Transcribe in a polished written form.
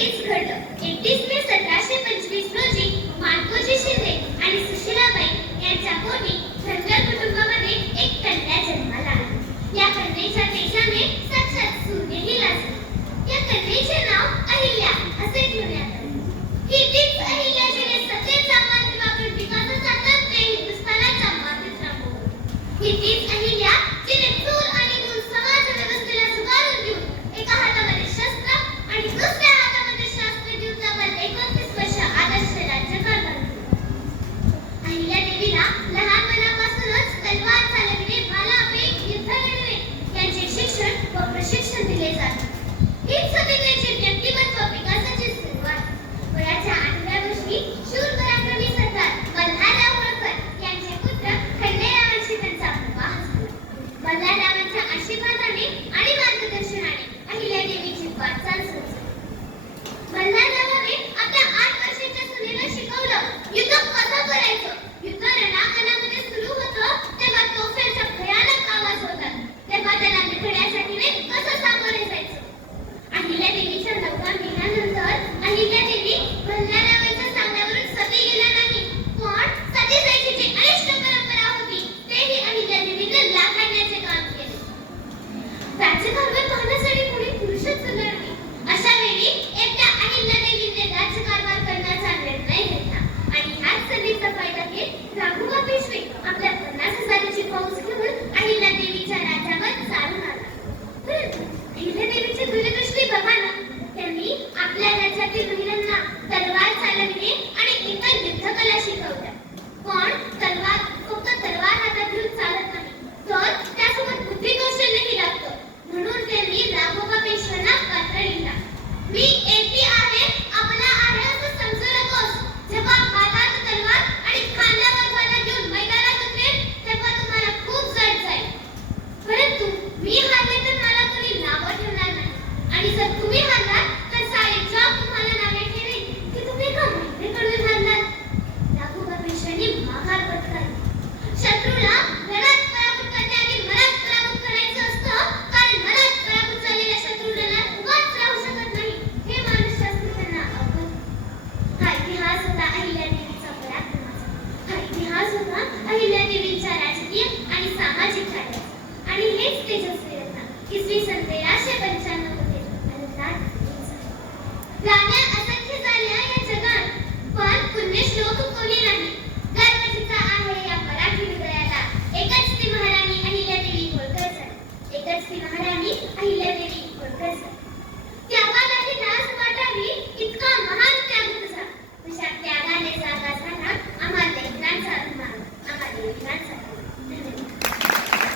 तेच घडलं. 31 मे 1725 रोजी मालकोजी शिंदे आणि सुशीलाबाई यांच्या पोटी धनगर कुटुंबामध्ये एक कन्या जन्माला आली. या कन्येच्या तेजाने साक्षात सूर्यही लाजला. या कन्येचे नाव अहिल्या असे ठेवण्यात आले. ही तीच अहिल्या जिने सत्तेचा मार्ग वापरून विकासाचा तंत्र हिंदुस्थानाच्या मातीत राबवलं. ही तीच अहिल्या जिने चूल आणि मूल समाज व्यवस्थेला झुगारून देऊन एका हातामध्ये शस्त्र आणि दुसऱ्या हातामध्ये शास्त्र देऊन जवळ 29 वर्ष आदर्श राज्यकारभार केला. अहिल्या देवीला लहानपणापासूनच तलवार चालविणे, भालाफेक, युद्ध लढणे यांचे शिक्षण व प्रशिक्षण दिले जाते. हीच होती त्यांची व्यक्तिमत्व विकासाची सुरुवात. वयाच्या 8व्या वर्षी शूर पराक्रमी सरदार मल्हारराव होळकर यांचे पुत्र खंडेरावांशी त्यांचा विवाह झाला. मल्हाररावांच्या आशीर्वादाने आणि मार्गदर्शनाने अहिल्यादेवीची वाटचाल सुरू झाली. मल्हाररावाने आपल्या 8 वर्षाच्या सुनेला शिकवलं युद्ध कसं करायचं. युद्ध रणांगणामध्ये सुरू होतं तेव्हा तोफांचा भयानक आवाज होतात, तेव्हा त्याला निखळण्यासाठी कसं सामोरे जायचं. अहिल्यादेवीच्या 9व्या महिन्यानंतर अहिल्यादेवी मल्हाररावांच्या सांगण्यावरून सती गेल्या नाही, पण सती जायची जी अनिष्ट परंपरा होती तेही अहिल्यादेवीने लाखाडण्याचे काम केले. राज्यकारभार पाहण्यासाठी कोणी पुरुषच उरणार नाही. अशा वेळी एकट्या अहिल्यादेवीने राज्यकारभार करण्याचा निर्णय घेतला आणि ह्याच संधीचा फायदा घेत राघोबा पेशवे आपल्या 50,000ची फौज घेऊन अहिल्यादेवीच्या राज्यावर चालून आला. परंतु अहिल्यादेवीची दूरदृष्टी बघा ना, त्यांनी आपल्या राज्यातील महिलांना तलवार चालविणे आणि इतर युद्धकला शिकवल्या. पण फक्त तलवार हातात घेऊन चालत नाही, तर त्यासोबत बुद्धी कौशल्यही लागतं. म्हणून त्यांनी राघोबा पेशव्यांना पत्र लिहिला. मी एकटी आहे, आपला आहे असं समजू नकोस. जेव्हा हातात तलवार आणि खांद्यावर भाला घेऊन मैदानात उतरेल तेव्हा तुम्हाला खूप जड जाईल. परंतु मी हारले तर मला कोणी नावं ठेवणार नाही, आणि जर तुम्ही हारलात तर सारे जग तुम्हाला नावे ठेवेल की तुम्ही का मैत्रीकडून हारलात. राघोबा पेशव्यांनी माघार पत्करली. शत्रूला रणात पराभूत करण्याआधी मनात पराभूत करायचं असतं, कारण मनात पराभूत झालेला शत्रू रणात उगाच राहू शकत नाही. हे मानसशास्त्र त्यांना अवगत. हा इतिहास होता अहिल्यादेवीचा पराक्रमाचा. हा इतिहास होता अहिल्यादेवीच्या राजकीय आणि सामाजिक कार्याचा. आणि हेच तेजस्वी रत्न इसवी सन 1395 मध्ये राण्या असंख्य झाल्या या जगात, पण पुण्यश्लोक कोणी नाही. गर्व जिचा आहे या मराठी हृदयाला, एकच ती महाराणी अहिल्यादेवी होळकर. एकच ती महाराणी अहिल्यादेवी होळकर.